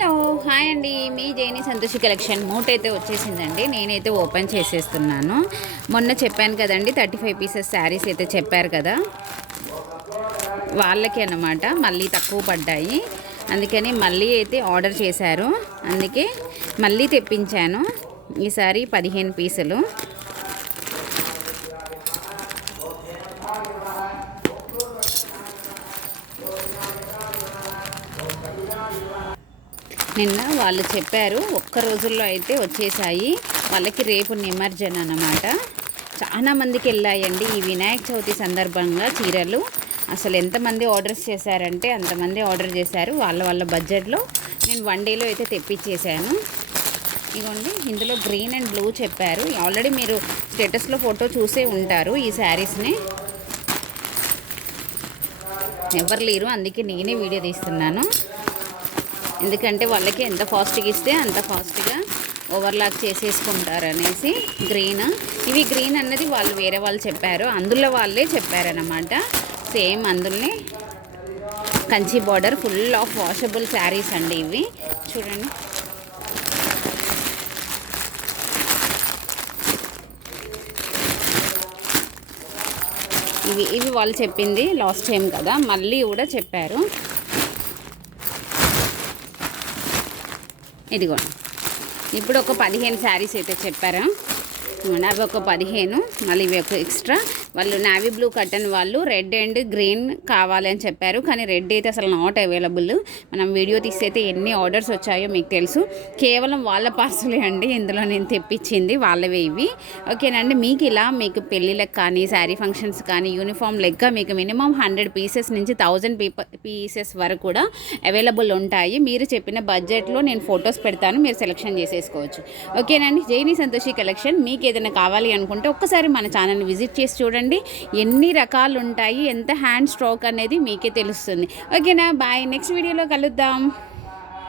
Hello hi అండి. మీ Jaini Santoshi collection మూట్ అయితే వచ్చేసిందండి. నేనైతే ఓపెన్ చేసేస్తున్నాను. మొన్న చెప్పాను కదండి థర్టీ ఫైవ్ పీసెస్ శారీస్ అయితే చెప్పారు కదా. వాళ్ళకి అన్నమాట మళ్ళీ తక్కువ పడ్డాయి. అందుకని మళ్ళీ అయితే ఆర్డర్ చేశారు. అందుకే మళ్ళీ తెప్పించాను. ఈసారి పదిహేను పీసులు. నిన్న వాళ్ళు చెప్పారు ఒక్క రోజుల్లో అయితే వచ్చేసాయి. వాళ్ళకి రేపు నిమజ్జన అన్నమాట. చాలా మందికి వెళ్ళాయండి ఈ వినాయక చవితి సందర్భంగా చీరలు. అసలు ఎంతమంది ఆర్డర్స్ చేశారంటే అంతమంది ఆర్డర్ చేశారు. వాళ్ళ వాళ్ళ బడ్జెట్లో నేను వన్ డేలో అయితే తెప్పించేశాను. ఇదిగోండి ఇందులో గ్రీన్ అండ్ బ్లూ చెప్పారు. ఆల్రెడీ మీరు స్టేటస్లో ఫోటో చూసే ఉంటారు ఈ శారీస్ని. ఎవరు లేరు అందుకే నేనే వీడియో తీస్తున్నాను. ఎందుకంటే వాళ్ళకి ఎంత ఫాస్ట్గా ఇస్తే అంత ఫాస్ట్గా ఓవర్లాక్ చేసేసుకుంటారు అనేసి గ్రీన్ ఇవి గ్రీన్ అన్నది వాళ్ళు వేరే వాళ్ళు చెప్పారు. అందులో వాళ్ళే చెప్పారనమాట సేమ్ అందులోనే. Kanchi border full of washable saris అండి ఇవి. చూడండి. ఇవి ఇవి వాళ్ళు చెప్పింది లాస్ట్ టైం కదా. మళ్ళీ కూడా చెప్పారు. ఇదిగోండి. ఇప్పుడు ఒక పదిహేను శారీస్ అయితే చెప్పారా. ఇదిగోండి, అవి ఒక పదిహేను మళ్ళీ ఇవి ఒక ఎక్స్ట్రా. వాళ్ళు నావీ బ్లూ కట్టన్ వాళ్ళు రెడ్ అండ్ గ్రీన్ కావాలి అని చెప్పారు. కానీ రెడ్ అయితే అసలు నాట్ అవైలబుల్ మనం వీడియో తీస్తే అయితే ఎన్ని ఆర్డర్స్ వచ్చాయో మీకు తెలుసు. కేవలం వాళ్ళ పార్సలే అండి. ఇందులో నేను తెప్పించింది వాళ్ళవే ఇవి. ఓకేనండి మీకు ఇలా మీకు పెళ్ళిళ్ళకి కానీ శారీ ఫంక్షన్స్ కానీ యూనిఫామ్ లెక్క మీకు మినిమం హండ్రెడ్ పీసెస్ నుంచి థౌజండ్ పీసెస్ వరకు కూడా అవైలబుల్ ఉంటాయి. మీరు చెప్పిన బడ్జెట్లో నేను ఫొటోస్ పెడతాను. మీరు సెలెక్షన్ చేసేసుకోవచ్చు. ఓకేనండి జైని సంతోషి కలెక్షన్. మీకు ఏదైనా కావాలి అనుకుంటే ఒక్కసారి మన ఛానల్ని విజిట్ చేసి చూడండి. ఎన్ని రకాలు ఉంటాయి ఎంత హ్యాండ్ స్ట్రోక్ అనేది మీకే తెలుస్తుంది. ఓకేనా? బాయ్. నెక్స్ట్ వీడియోలో కలుద్దాం.